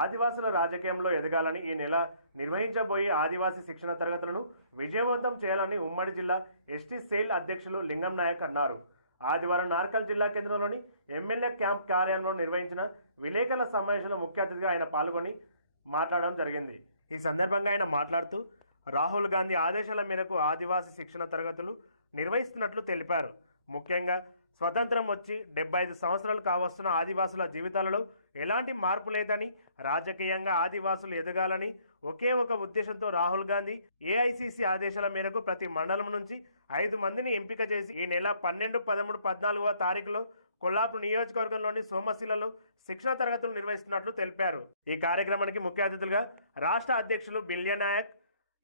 ఆదివాసుల రాజకీయంలో ఎదగాలని ఈ నెల నిర్వహించబోయే ఆదివాసీ శిక్షణ తరగతులను విజయవంతం చేయాలని ఉమ్మడి జిల్లా ఎస్టీ సెయిల్ అధ్యక్షులు లింగం నాయక్ అన్నారు. ఆదివారం నార్కల్ జిల్లా కేంద్రంలోని ఎమ్మెల్యే క్యాంప్ కార్యాలయంలో నిర్వహించిన విలేకరుల సమావేశంలో ముఖ్య అతిథిగా ఆయన పాల్గొని మాట్లాడడం జరిగింది. ఈ సందర్భంగా ఆయన మాట్లాడుతూ రాహుల్ గాంధీ ఆదేశాల మేరకు ఆదివాసీ శిక్షణ తరగతులు నిర్వహిస్తున్నట్లు తెలిపారు. ముఖ్యంగా స్వతంత్రం వచ్చి డెబ్బై ఐదు సంవత్సరాలు కావస్తున్న ఆదివాసుల జీవితాలలో ఎలాంటి మార్పు లేదని రాజకీయంగా ఆదివాసులు ఎదగాలని ఒకే ఒక ఉద్దేశంతో రాహుల్ గాంధీ ఏఐసిసి ఆదేశాల మేరకు ప్రతి మండలం నుంచి ఐదు మందిని ఎంపిక చేసి ఈ నెల పన్నెండు పదమూడు పద్నాలుగవ తారీఖులో కొల్లాపూర్ నియోజకవర్గంలోని సోమశిలలో శిక్షణ తరగతులు నిర్వహిస్తున్నట్లు తెలిపారు. ఈ కార్యక్రమానికి ముఖ్య అతిథులుగా రాష్ట్ర అధ్యక్షులు బిల్య నాయక్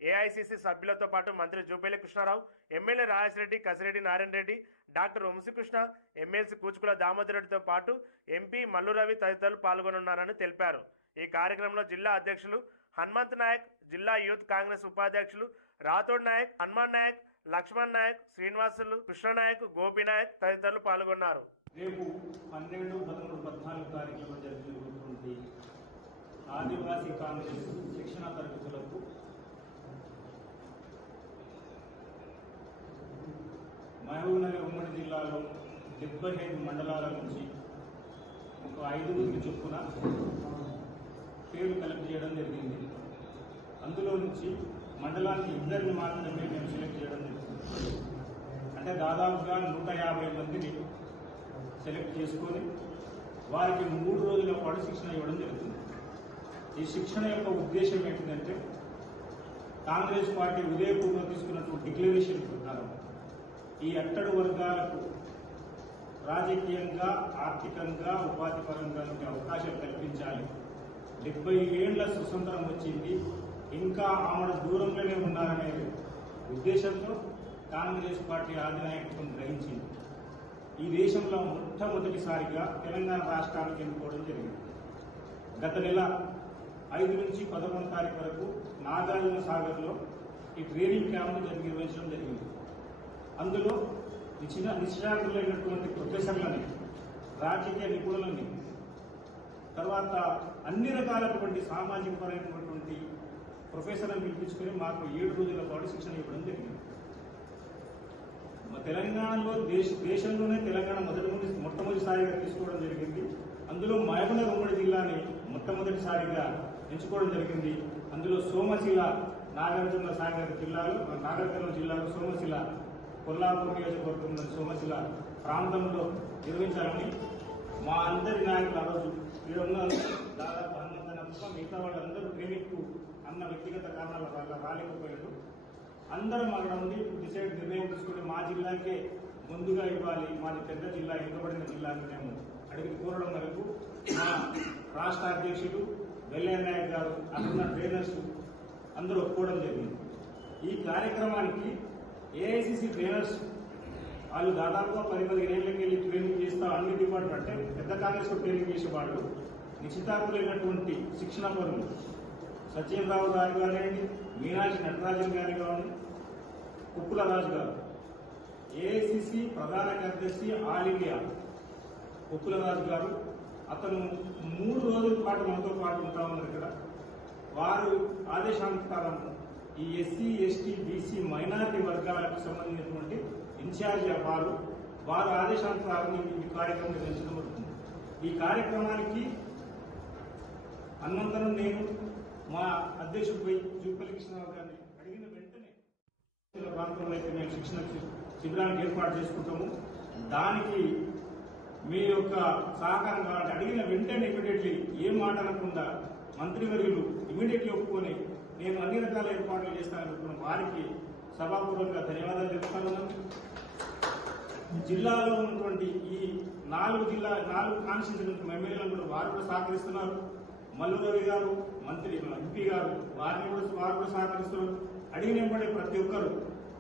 ఏఐసిసి సభ్యులతో పాటు మంత్రి Jupally Krishnarao MLA Rajareddy Kasireddy Narayana Reddy doctor Vamshikrishna MLC Kuchukulla Damodar రెడ్డితో పాటు ఎంపీ మల్లు రవి తదితరులు పాల్గొనున్నారని తెలిపారు. ఈ కార్యక్రమంలో జిల్లా అధ్యక్షులు హనుమంత్ నాయక్ జిల్లా యూత్ కాంగ్రెస్ ఉపాధ్యక్షులు రాథోడ్ నాయక్ హనుమాన్ నాయక్ లక్ష్మణ్ నాయక్ శ్రీనివాసులు కృష్ణ నాయక్ గోపి నాయక్ తదితరులు పాల్గొన్నారు. రేపు పన్నెండు పదమూడు పద్నాలుగు తారీఖులో జరుగుతున్నటువంటి ఆదివాసీ కాంగ్రెస్ శిక్షణ తరగతులకు మహబూబ్నగర్ జిల్లాలో డెబ్బై ఐదు మండలాల నుంచి ఒక ఐదుగురికి చొప్పున పేరు కలెక్ట్ చేయడం జరిగింది. అందులో నుంచి మండలానికి ఇద్దరిని మాత్రమే మేము సెలెక్ట్ చేయడం జరిగింది. అంటే దాదాపుగా నూట యాభై మందిని సెలెక్ట్ చేసుకొని వారికి మూడు రోజుల పాటు శిక్షణ ఇవ్వడం జరుగుతుంది. ఈ శిక్షణ యొక్క ఉద్దేశం ఏంటంటే కాంగ్రెస్ పార్టీ ఉదయపూర్లో తీసుకున్నటువంటి డిక్లరేషన్ ప్రకారం ఈ అట్టడు వర్గాలకు రాజకీయంగా ఆర్థికంగా ఉపాధి పరంగా అవకాశం కల్పించాలి. డెబ్బై ఏళ్ళ సుసంతరం వచ్చింది. ఇంకా ఆమె దూరంలోనే ఉన్నారనే ఉద్దేశంతో కాంగ్రెస్ పార్టీ అధినాయకత్వం గ్రహించింది. ఈ దేశంలో మొట్టమొదటిసారిగా తెలంగాణ రాష్ట్రానికి ఎన్నుకోవడం జరిగింది. గత నెల ఐదు నుంచి పదకొండు తారీఖు వరకు నాగార్జున సాగర్లో ఈ ట్రైనింగ్ క్యాంప్ జరిగి నిర్వహించడం జరిగింది. అందులో నిశ్చిత నిశ్చితార్థులైనటువంటి ప్రొఫెసర్లని రాజకీయ నిపుణులని తర్వాత అన్ని రకాలటువంటి సామాజిక పరమైనటువంటి ప్రొఫెసర్లను పిలిపించుకొని మాకు ఏడు రోజుల పాటు శిక్షణ ఇవ్వడం జరిగింది. మా తెలంగాణలో దేశ దేశంలోనే తెలంగాణ మొదటి మొట్టమొదటిసారిగా తీసుకోవడం జరిగింది. అందులో మహబూబ్నగర్ ఉమ్మడి జిల్లాని మొట్టమొదటిసారిగా ఎంచుకోవడం జరిగింది. అందులో సోమశిల నాగార్జున సాగర్ జిల్లాలో నాగార్జున జిల్లాలో సోమశిల కొల్లాపూర్ నియోజకవర్గంలో సోమశిల ప్రాంతంలో నిర్వహించాలని మా అందరి నాయకులు ఆ రోజు ఇక్కడ దాదాపు హనుమంతన తప్ప మిగతా వాళ్ళందరూ ట్రైనింగ్కు అన్న వ్యక్తిగత కారణాల వల్ల రాలేకపోయారు అందరం అక్కడ ఉండి డిసైడ్ నిర్ణయం తీసుకుని మా జిల్లాకే ముందుగా ఇవ్వాలి. మాది పెద్ద జిల్లా వెనుకబడిన జిల్లా అని మేము అడిగి కోరడం వరకు మా రాష్ట్ర అధ్యక్షుడు వెల్లయ్య నాయక్ గారు అక్కడున్న ట్రైనర్స్ అందరూ ఒప్పుకోవడం జరిగింది. ఈ కార్యక్రమానికి ఏఐసిసి ట్రైనర్స్ వాళ్ళు దాదాపుగా పది పదిహేను ఏళ్ళకి వెళ్ళి ట్రైనింగ్ చేస్తా అన్ని డిపార్ట్మెంట్ అంటే పెద్ద కాంగ్రెస్ ట్రైనింగ్ చేసే వాళ్ళు నిశ్చితార్థులైనటువంటి శిక్షణ పనులు సత్యనరావు గారు కానివ్వండి మీనాక్షి నటరాజన్ గారు కావండి కుప్పుల రాజు గారు. ఏఐసిసి ప్రధాన కార్యదర్శి ఆల్ ఇండియా. కుప్పుల రాజు గారు అతను మూడు రోజుల పాటు మనతో పాటు ఉంటా ఉన్నారు ఇక్కడ. వారు ఆదేశానుసారం ఈ ఎస్సీ ఎస్టీ బీసీ మైనారిటీ వర్గాలకు సంబంధించినటువంటి ఇన్ఛార్జ్ వారు వారు ఆదేశానుసారం ఈ ఈ కార్యక్రమం నిర్వహించడం జరుగుతుంది. ఈ కార్యక్రమానికి హనుమంతను నేను మా అధ్యక్షుడు జూపల్లి కృష్ణరావు గారిని అడిగిన వెంటనే ప్రాంతంలో అయితే మేము శిక్షణ శిబిరానికి ఏర్పాటు చేసుకుంటాము. దానికి మీ యొక్క సహకారం కావాలంటే అడిగిన వెంటనే ఇమీడియట్లీ ఏం మాట అనకుండా మంత్రివర్యులు ఇమీడియట్లీ ఒప్పుకొని నేను అన్ని రకాల ఏర్పాట్లు చేస్తాననుకున్న వారికి సభాపూర్వకంగా ధన్యవాదాలు చెప్తాను జిల్లాలో ఉన్నటువంటి ఈ నాలుగు జిల్లా నాలుగు కాన్స్టిట్యూషన్ ఎమ్మెల్యేలను కూడా వారు కూడా సహకరిస్తున్నారు. మల్లురవి గారు మంత్రి ఎంపీ గారు వారిని కూడా వారు కూడా సహకరిస్తున్నారు. అడిగిన ప్రతి ఒక్కరు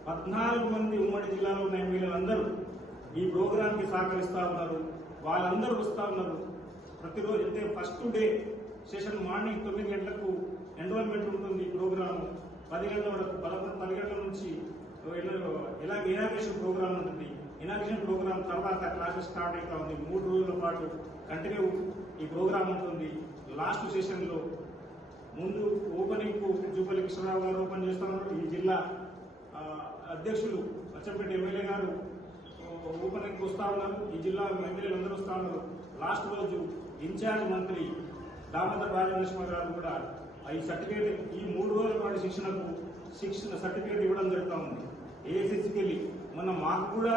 పద్నాలుగు మంది ఉమ్మడి జిల్లాలో ఉన్న ఎమ్మెల్యేలు అందరూ ఈ ప్రోగ్రాంకి సహకరిస్తా ఉన్నారు. వాళ్ళందరూ వస్తూ ఉన్నారు. ప్రతిరోజు అంటే ఫస్ట్ డే సెషన్ మార్నింగ్ తొమ్మిది గంటలకు ఎన్రోల్మెంట్ ఉంటుంది ఈ ప్రోగ్రామ్. పది గంటల వరకు పదకొండు పది గంటల నుంచి ఇలా ఇనాగ్రేషన్ ప్రోగ్రామ్ ఉంటుంది. ఇనాగ్రేషన్ ప్రోగ్రామ్ తర్వాత క్లాసెస్ స్టార్ట్ అవుతా ఉంది. మూడు రోజుల పాటు కంటిన్యూ ఈ ప్రోగ్రామ్ ఉంటుంది. లాస్ట్ సెషన్లో ముందు ఓపెనింగ్కు జూపల్లి కృష్ణరావు గారు ఓపెన్ చేస్తున్నారు ఈ జిల్లా అధ్యక్షులు అచ్చంపేట ఎమ్మెల్యే గారు ఓపెనింగ్ వస్తా ఉన్నారు. ఈ జిల్లా ఎమ్మెల్యేలు అందరూ వస్తా ఉన్నారు. లాస్ట్ రోజు ఇన్ఛార్జ్ మంత్రి దామోదర్ రాజనరసింహ గారు కూడా ఈ సర్టిఫికేట్ ఈ మూడు రోజుల పాటు శిక్షణకు శిక్షణ సర్టిఫికేట్ ఇవ్వడం జరుగుతూ ఉంది. ఏఎస్ఎస్కి వెళ్ళి మన మాకు కూడా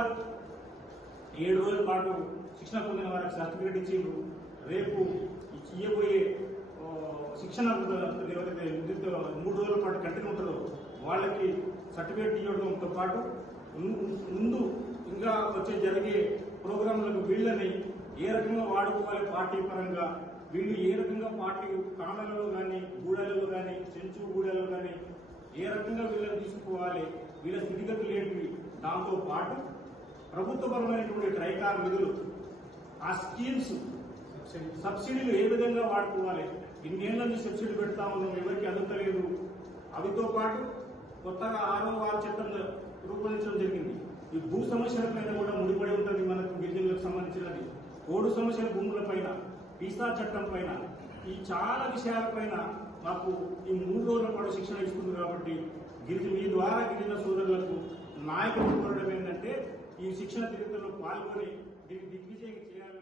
ఏడు రోజుల పాటు శిక్షణ పొందిన వారికి సర్టిఫికేట్ ఇచ్చిండ్రు. రేపు ఇయ్యబోయే శిక్షణ ఏదైతే మూడు రోజుల పాటు కంటిన్యూ ఉంటుందో వాళ్ళకి సర్టిఫికేట్ ఇవ్వడంతో పాటు ముందు ఇంకా వచ్చే జరిగే ప్రోగ్రాంలకు వీళ్ళని ఏ రకంగా వాడుకోవాలి పార్టీ పరంగా? వీళ్ళు ఏ రకంగా పార్టీ కాణలలో కానీ గూడలలో కానీ చెంచు గూడలలో కానీ ఏ రకంగా వీళ్ళని తీసుకోవాలి? వీళ్ళ స్థితిగతులు ఏంటివి దాంతో పాటు ప్రభుత్వపరమైనటువంటి ట్రైకార్ నిధులు ఆ స్కీమ్స్ సబ్సిడీలు ఏ విధంగా వాడుకోవాలి? ఇన్నేళ్ళ నుంచి సబ్సిడీ పెడతా ఉన్నాం ఎవరికి అందుతలేదు అవితో పాటు కొత్తగా ఆరో వార చట్టం రూపొందించడం జరిగింది. ఈ భూ సమస్యల పైన కూడా ముడిపడి ఉంటుంది మనకు గిరిజనులకు సంబంధించినది. ఓడు సమస్యల భూముల పైన వీసా చట్టం పైన ఈ చాలా విషయాలపైన మాకు ఈ మూడు రోజుల పాటు శిక్షణ ఇస్తుంది కాబట్టి గిరిజ మీ ద్వారా గిరిజన సోదరులకు నాయకులు కోరడం ఏంటంటే ఈ శిక్షణ తిరుగుతుల్లో పాల్గొని దీన్ని దిగ్విజయం చేయాలని